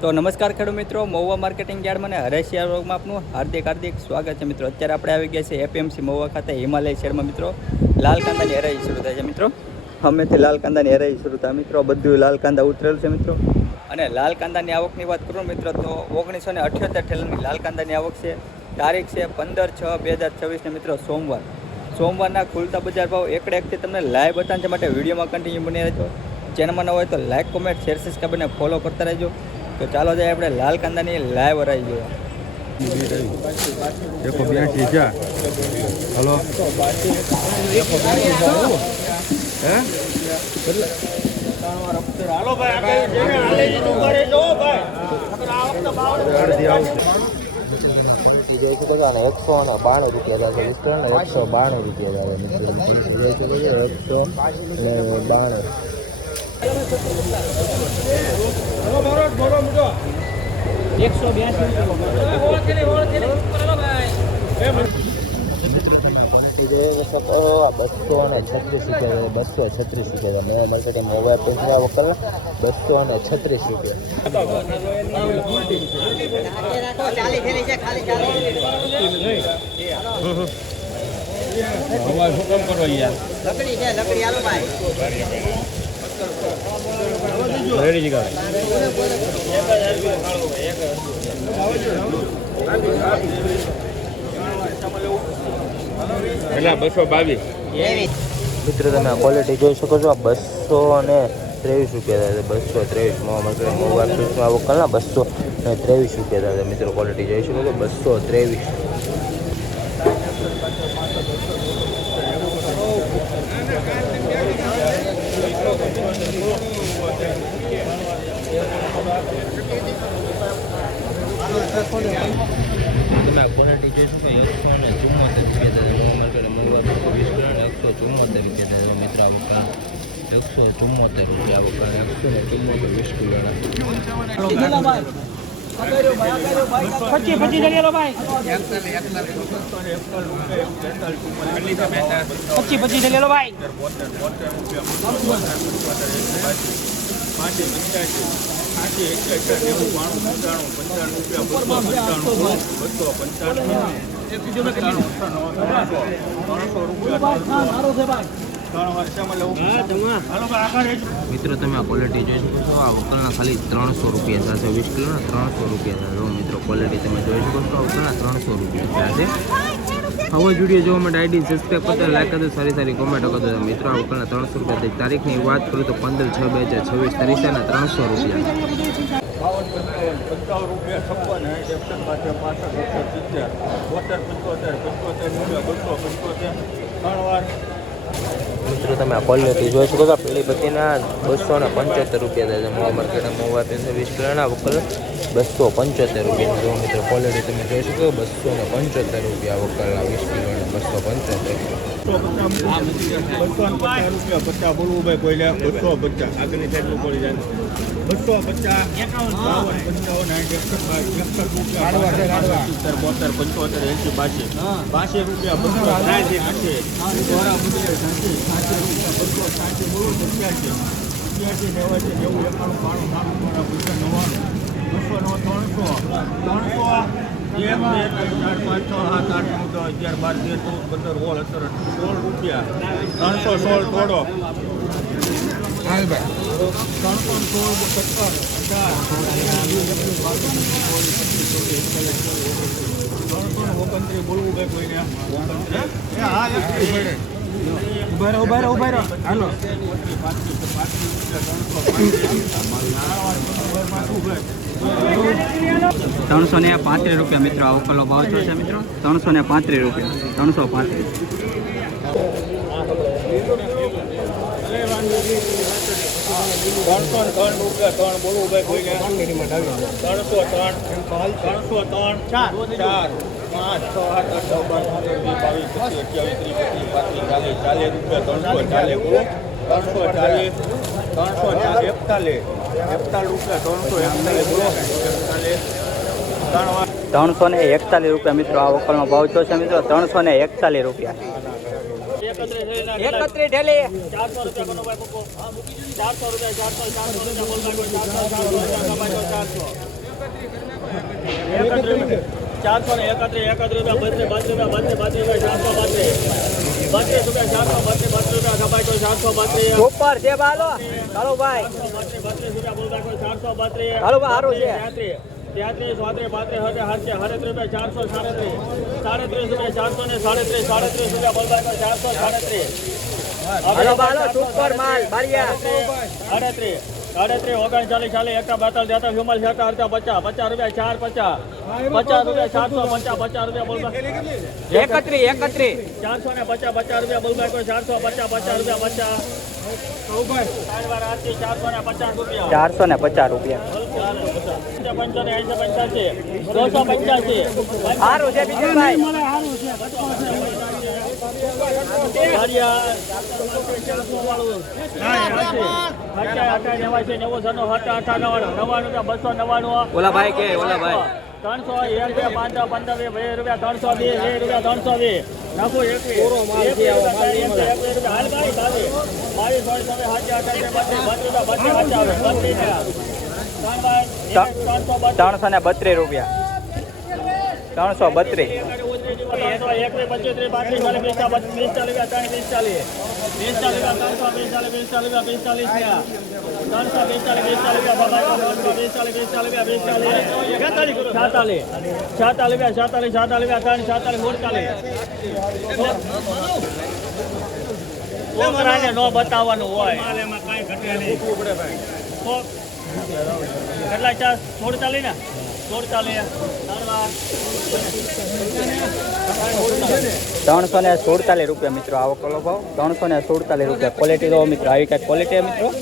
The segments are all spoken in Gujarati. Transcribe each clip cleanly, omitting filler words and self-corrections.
તો નમસ્કાર ખેડૂત મિત્રો, મહુવા માર્કેટિંગ યાર્ડમાં અને હરેશિયા રોગમાં આપનું હાર્દિક સ્વાગત છે મિત્રો. અત્યારે આપણે આવી ગયા છે એપીએમસી મહુવા ખાતે હિમાલય શેરમાં મિત્રો. લાલ કાંદાની હરાઈ શરૂ થાય છે મિત્રો. હમેથી લાલ કાંદાની હરાઈ શરૂ થાય મિત્રો. બધું લાલ કાંદા ઉતરેલ છે મિત્રો. અને લાલ કાંદાની આવકની વાત કરું મિત્રો તો 1978 ઠેલાની લાલ કાંદાની આવક છે. તારીખ છે 15/6/2026 મિત્રો સોમવારના ખુલતા બજાર ભાવ એકથી તમને લાઈવ બતાવવા છે માટે વિડીયોમાં કન્ટિન્યુ બની રહેજો. ચેનલમાં ન હોય તો like, comment, share, subscribe follow કરતા રહેજો. તો ચાલો જાય આપણે લાલ કાંદાની લાઈવ હરાઈ જોવા. 182 છે. હલો હાલો ભાઈ જોઈ શકો છો અને 192 રૂપિયા થશે વિસ્તરણ 192 રૂપિયા થશે મિત્રો. જોઈ શકો છો 236 રૂપિયા મેં માર્કેટિંગ મોબાઈલ પૈસા વકલ 236 મિત્રો તમે આ ક્વોલિટી જોઈ શકો છો. 223 રૂપિયા થશે 223 મોબાઈલ પીસમાં વકલના 223 રૂપિયા થશે મિત્રો. ક્વોલિટી જોઈ શકો છો 223. તમે આ ક્વોલિટી જોઈ શકો 174 રૂપિયા થશે મોબાઈલ 174 રૂપિયા મિત્રો તમે આ ક્વોલિટી જોઈ શકો છો. આ વકલના ખાલી 300 રૂપિયા થશે 20 કિલોના 300 રૂપિયા થશે મિત્રો. ક્વોલિટી તમે જોઈ શકો છો. વકલના 300 રૂપિયા થશે. હવે વિડીયો જોવા માટે આઈડી સબસ્ક્રાઈબ કરતા લાઈક કરજો, સારી કોમેન્ટ કરજો મિત્રો. આ વકલના 300 રૂપિયા. તારીખની વાત કરું તો 15/6/2026 તારીખના 300 રૂપિયા. 55 રૂપિયા 56 મિત્રો તમે આ ક્વોલિટી જોઈ શકો છો. પેલી બધીના 275 રૂપિયા થાય છે. મોવા માર્કેટ મોબાઈલ 20 કિલોના વકલ 275 રૂપિયા. જો મિત્રો ક્વોલિટી તમે જોઈ શકો 275 રૂપિયા વકલના 20 કિલોના 275 બોલવું ભાઈ કોઈ 250 આગળની સાઈડ પડી જાય 250 બોલવું ભાઈ કોઈને ઉભા રહો હાલો 335 રૂપિયા મિત્રો. આ વકલનો ભાવ થશે મિત્રો 335 રૂપિયા 335 બોલવું ભાઈ કોઈને 303 5 6 8 341 રૂપિયા મિત્રો. આ વકલનો ભાવ થશે મિત્રો 341 રૂપિયા. 31 ઢેલી 400 રૂપિયા બનો ભાઈ 400 રૂપિયા 400 400 રૂપિયા બોલ 400 400 431 રૂપિયા 32 રૂપિયા 32 રૂપિયા 432 સુપર છે બાલો ચાલો ભાઈ 32 રૂપિયા બોલતા કોઈ 432 ચાલો ભાઈ સારું છે 33 રૂપિયા 437 રૂપિયા બોલતા કોઈ 437 હાલો બાલો સુપર માલ બારિયા 38 39 40 એકતા 42 દેતા વિમલ શેઠા 50 રૂપિયા 450 50 રૂપિયા 450 રૂપિયા બોલતા 31 450 રૂપિયા બોલતા કોઈ 450 રૂપિયા 450 રૂપિયા 450 રૂપિયા 285 સારું છે વિજયભાઈ ઓલા ભાઈ કે ઓલા ભાઈ 300 1 5 15 20 રૂપિયા 320 રૂપિયા 320 નાખો 332 રૂપિયા 332 નો બતાવવાનું હોય કેટલા ચાર 47 ને 347 રૂપિયા મિત્રો આવો કલો ભાવ 347 રૂપિયા ક્વોલિટી જો મિત્રો આવી કઈ ક્વોલિટી મિત્રો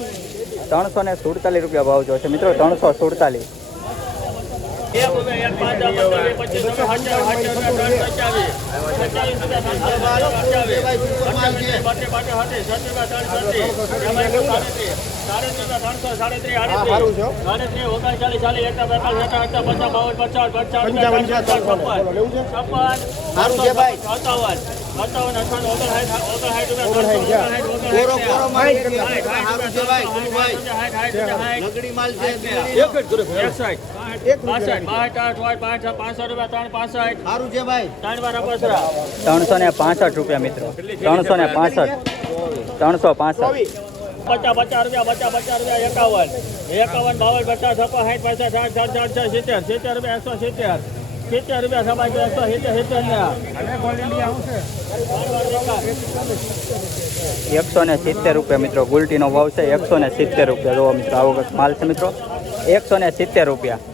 347 રૂપિયા ભાવ જો છે મિત્રો 347 365 રૂપિયા મિત્રો 365 365 50 રૂપિયા 51 52 50 60 રૂપિયા 70 રૂપિયા સમાજ 170 રૂપિયા મિત્રો ગુલટીનો ભાવ છે 170 રૂપિયા જો મિત્રો આવો માલ છે મિત્રો 170 રૂપિયા